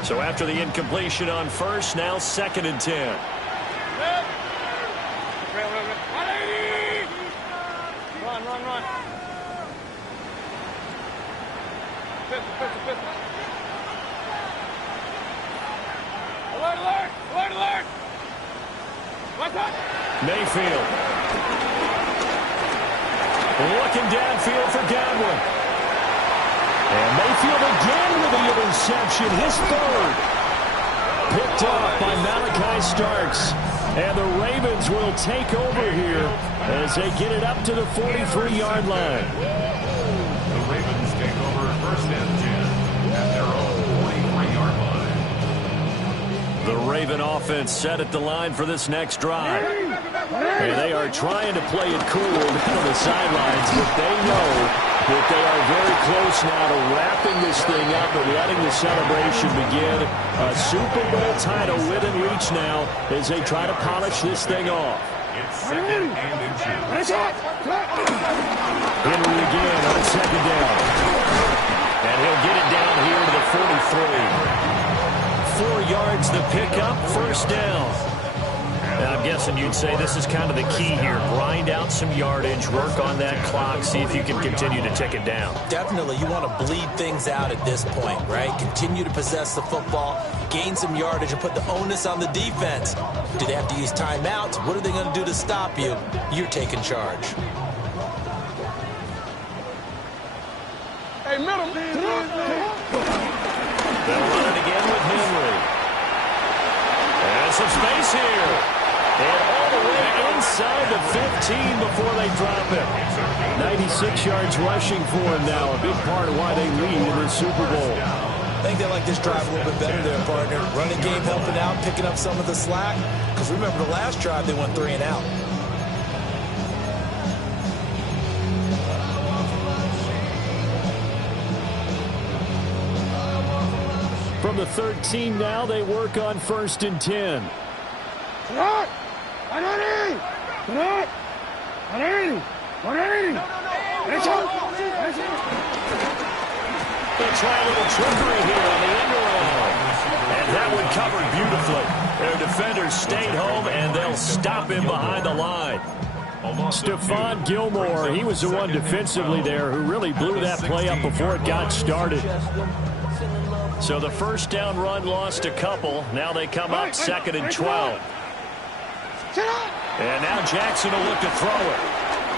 So after the incompletion on 1st, now 2nd and 10. Run. Pistol. Alert! What's up? Mayfield. Looking downfield for Godwin. And Mayfield again with the interception, his 3rd. Picked off by Malachi Starks. And the Ravens will take over here as they get it up to the 43-yard line. The Ravens take over 1st and 10 at their own 43-yard line. The Raven offense set at the line for this next drive. And they are trying to play it cool down on the sidelines, but they know that they are very close now to wrapping this thing up and letting the celebration begin. A Super Bowl title within reach now as they try to polish this thing off. It's 2nd and inches. Henry again on 2nd down. And he'll get it down here to the 43. 4 yards the pickup, 1st down. And I'm guessing you'd say this is kind of the key here. Grind out some yardage, work on that clock, see if you can continue to tick it down. Definitely, you want to bleed things out at this point, right? Continue to possess the football, gain some yardage, and put the onus on the defense. Do they have to use timeouts? What are they going to do to stop you? You're taking charge. Hey, middle. They'll run it again with Henry. And some space here. And all the way inside the 15 before they drop it. 96 yards rushing for him now. A big part of why they lead in the Super Bowl. I think they like this drive a little bit better there, partner. Running game helping out, picking up some of the slack. Because remember the last drive, they went 3 and out. From the 13 now, they work on 1st and 10. They'll try a little trickery here on the end around. And that one covered beautifully. Their defenders stayed home, and they'll stop him behind the line. Stephon Gilmore, he was the one defensively there who really blew that play up before it got started. So the 1st down run lost a couple. Now they come up 2nd and 12. And now Jackson will look to throw it.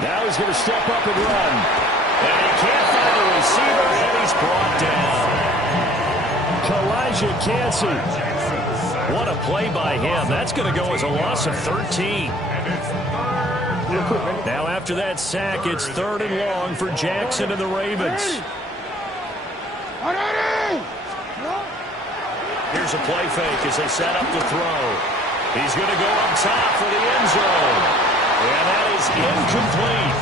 Now he's going to step up and run. And he can't find the receiver, and he's brought down. Kalijah Kancey. What a play by him. That's going to go as a loss of 13. Now after that sack, it's 3rd and long for Jackson and the Ravens. Here's a play fake as they set up the throw. He's going to go up top for the end zone. And that is incomplete.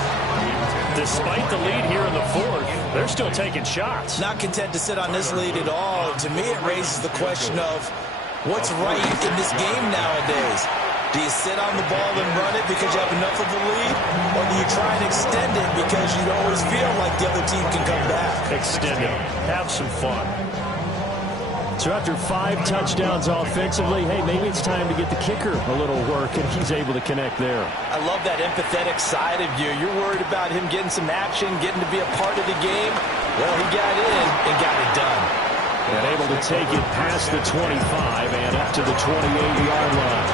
Despite the lead here in the 4th, they're still taking shots. Not content to sit on this lead at all. To me, it raises the question of what's right in this game nowadays. Do you sit on the ball and run it because you have enough of a lead? Or do you try and extend it because you always feel like the other team can come back? Extend it. Have some fun. So after 5 touchdowns offensively, hey, maybe it's time to get the kicker a little work, and he's able to connect there. I love that empathetic side of you. You're worried about him getting some action, getting to be a part of the game. Well, he got in and got it done. And able to take it past the 25 and up to the 28-yard line.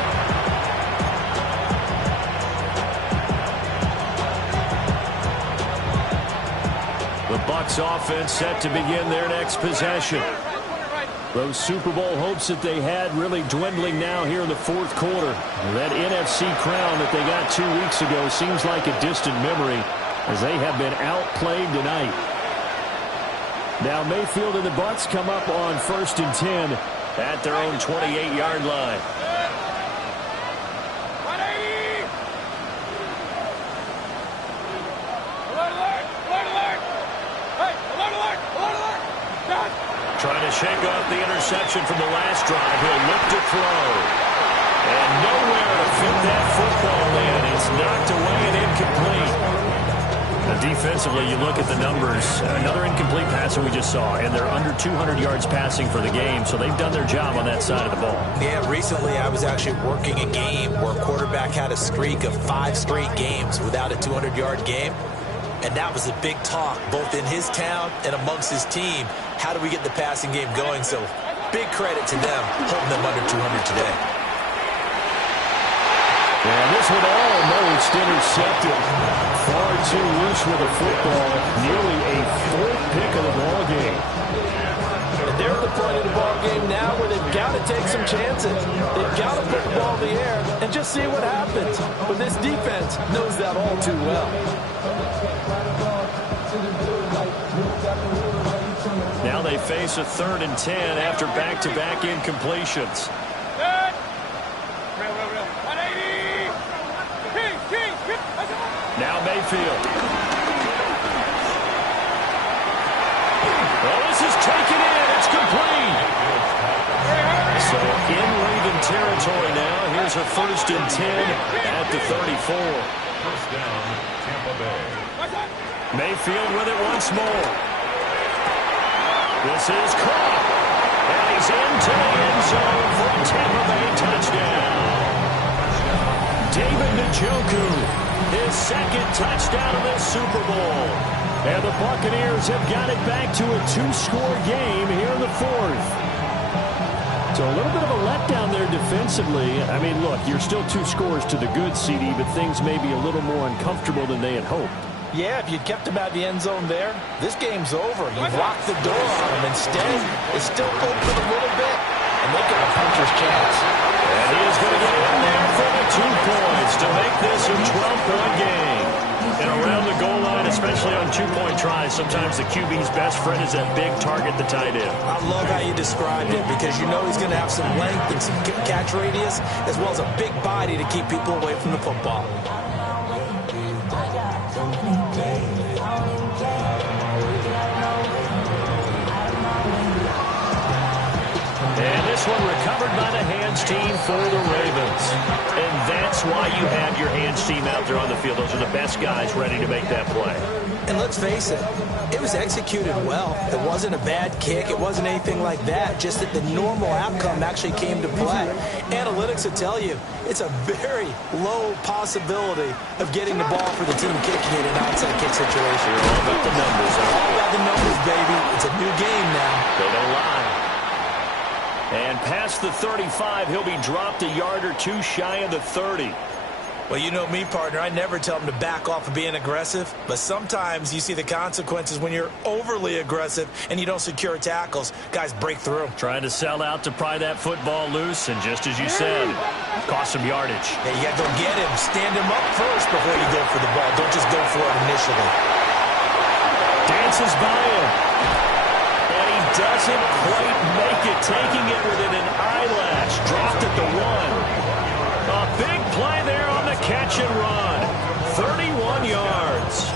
The Bucs offense set to begin their next possession. Those Super Bowl hopes that they had really dwindling now here in the 4th quarter. That NFC crown that they got 2 weeks ago seems like a distant memory as they have been outplayed tonight. Now Mayfield and the Bucs come up on 1st and 10 at their own 28-yard line. Trying to shake off the interception from the last drive. He'll look to throw. And nowhere to fit that football in. It's knocked away and incomplete. Now defensively, you look at the numbers. Another incomplete pass that we just saw. And they're under 200 yards passing for the game. So they've done their job on that side of the ball. Yeah, recently I was actually working a game where a quarterback had a streak of 5 straight games without a 200-yard game. And that was a big talk, both in his town and amongst his team. How do we get the passing game going? So big credit to them, holding them under 200 today. And this one almost intercepted. Far too loose with the football. Nearly a 4th pick of the ball game. And they're at the point of the ball game now where they've got to take some chances. They've got to put the ball in the air and just see what happens. But this defense knows that all too well. Now they face a 3rd and 10 after back-to-back incompletions. Now Mayfield. Oh, this is taken in. It's complete. So in Raven territory now. Here's a 1st and 10 at the 34. First down, Tampa Bay. Mayfield with it once more. This is caught. And he's into the end zone for a Tampa Bay touchdown. David Njoku, his 2nd touchdown of this Super Bowl. And the Buccaneers have got it back to a 2-score game here in the 4th. So a little bit of a letdown there defensively. I mean, look, you're still 2 scores to the good, CD, but things may be a little more uncomfortable than they had hoped. Yeah, if you'd kept him out of the end zone there, this game's over. You've locked the door on him. Instead, it's still open a little bit, and they got a puncher's chance. And he is going to get in there for the 2 points to make this a 12-point game. And around the goal line, especially on 2-point tries, sometimes the QB's best friend is that big target, the tight end. I love how you described it because you know he's going to have some length and some catch radius as well as a big body to keep people away from the football. And this one recovered by the hands team for the Ravens. And that's why you have your hands team out there on the field. Those are the best guys ready to make that play. And let's face it, it was executed well. It wasn't a bad kick. It wasn't anything like that. Just that the normal outcome actually came to play. Analytics will tell you it's a very low possibility of getting the ball for the team kicking it in an onside kick situation. You're all about the numbers. All about the numbers, baby. It's a new game now. They don't lie. And past the 35, he'll be dropped a yard or 2 shy of the 30. Well, you know me, partner. I never tell them to back off of being aggressive. But sometimes you see the consequences when you're overly aggressive and you don't secure tackles. Guys break through. Trying to sell out to pry that football loose, and just as you said, cost some yardage. Yeah, you got to go get him. Stand him up first before you go for the ball. Don't just go for it initially. Dances by him. And he doesn't quite make it, taking it within an eyelash. Dropped at the 1. A big play there on the catch and run. 31 yards.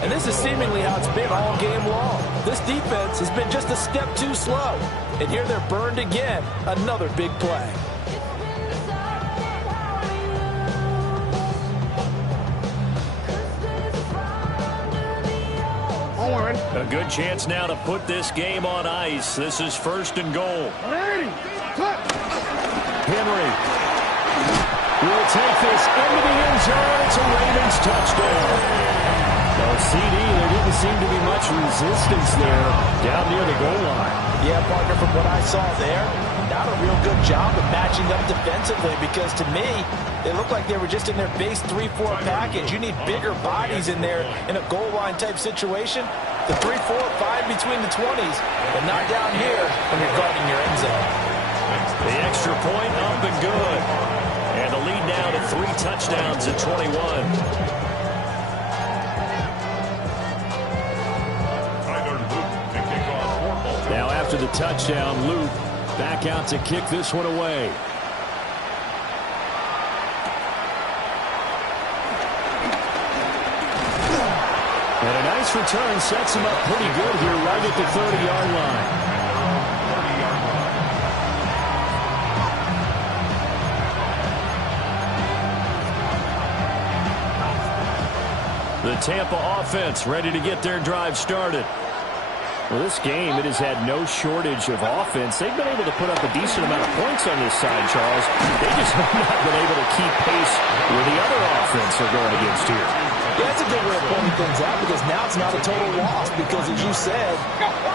And this is seemingly how it's been all game long. This defense has been just a step too slow. And here they're burned again. Another big play. A good chance now to put this game on ice. This is 1st and goal. Henry will take this into the end zone. It's a Ravens touchdown. Well, CD, there didn't seem to be much resistance there down near the goal line. Yeah, partner, from what I saw there, not a real good job of matching up defensively, because to me, they looked like they were just in their base 3-4 package. You need bigger bodies in there in a goal line type situation. The 3-4, 5 between the 20s, but not down here when you're guarding your end zone. The extra point up and good. And the lead now to 3 touchdowns at 21. Now after the touchdown, Luke back out to kick this one away. And a nice return sets him up pretty good here right at the 30-yard line. The Tampa offense ready to get their drive started. Well, this game, it has had no shortage of offense. They've been able to put up a decent amount of points on this side, Charles. They just have not been able to keep pace with the other offense they're going against here. Yeah, that's a good way of pointing things out, because now it's not a total loss, because as you said,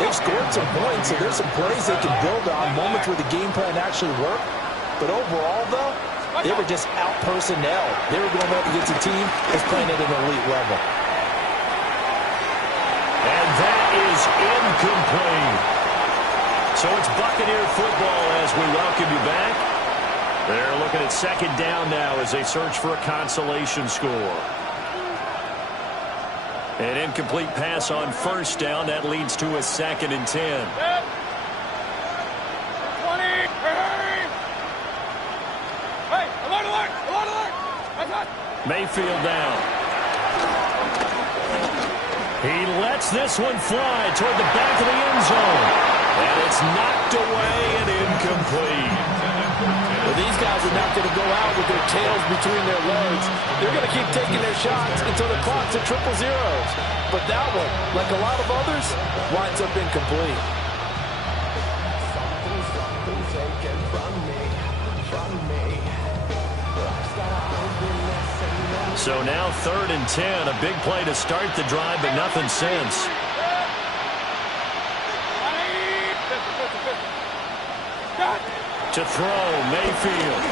they've scored some points, so there's some plays they can build on, moments where the game plan actually worked. But overall, though, they were just out-personnel. They were going up against a team that's playing at an elite level. And that is incomplete. So it's Buccaneer football as we welcome you back. They're looking at 2nd down now as they search for a consolation score. An incomplete pass on 1st down. That leads to a 2nd and 10. 20. Hey, alert, alert, alert, alert. That's hot. Mayfield down. He lets this one fly toward the back of the end zone. And it's knocked away and incomplete. Well, these guys are not going to go out with their tails between their legs. They're going to keep taking their shots until the clock's at 000. But that one, like a lot of others, winds up incomplete. So now 3rd and 10. A big play to start the drive, but nothing since. To throw, Mayfield.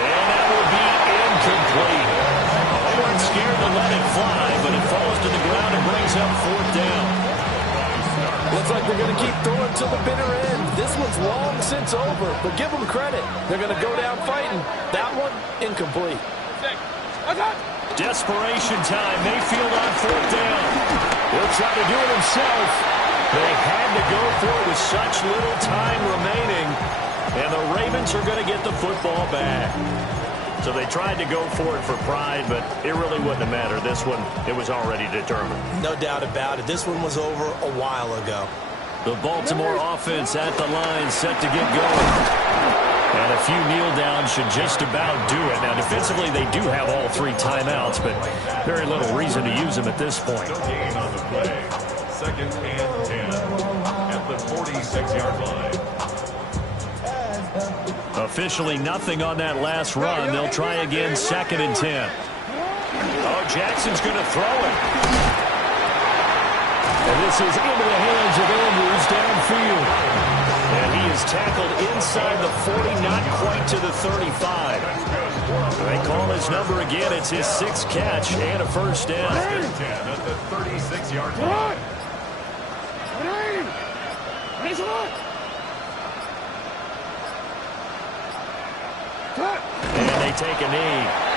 And that will be incomplete. They weren't scared to let it fly, but it falls to the ground and brings up 4th down. Looks like they're going to keep throwing till the bitter end. This one's long since over, but give them credit. They're going to go down fighting. That one, incomplete. Desperation time. Mayfield on 4th down. He'll try to do it himself. They had to go for it with such little time remaining. And the Ravens are going to get the football back. So they tried to go for it for pride, but it really wouldn't have mattered. This one, it was already determined. No doubt about it. This one was over a while ago. The Baltimore offense at the line, set to get going. And a few kneel downs should just about do it. Now, defensively, they do have all 3 timeouts, but very little reason to use them at this point. No gain on the play. 2nd and 10 at the 46-yard line. Officially nothing on that last run. They'll try again 2nd and 10. Oh, Jackson's going to throw it. And this is into the hands of Andrews downfield. And he is tackled inside the 40, not quite to the 35. They call his number again. It's his 6th catch and a first down. 10 at the 36-yard line. And they take a knee.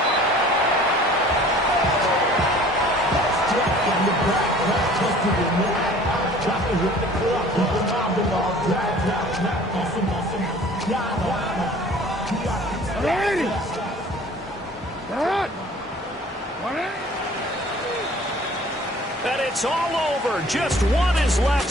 And it's all over. Just one is left.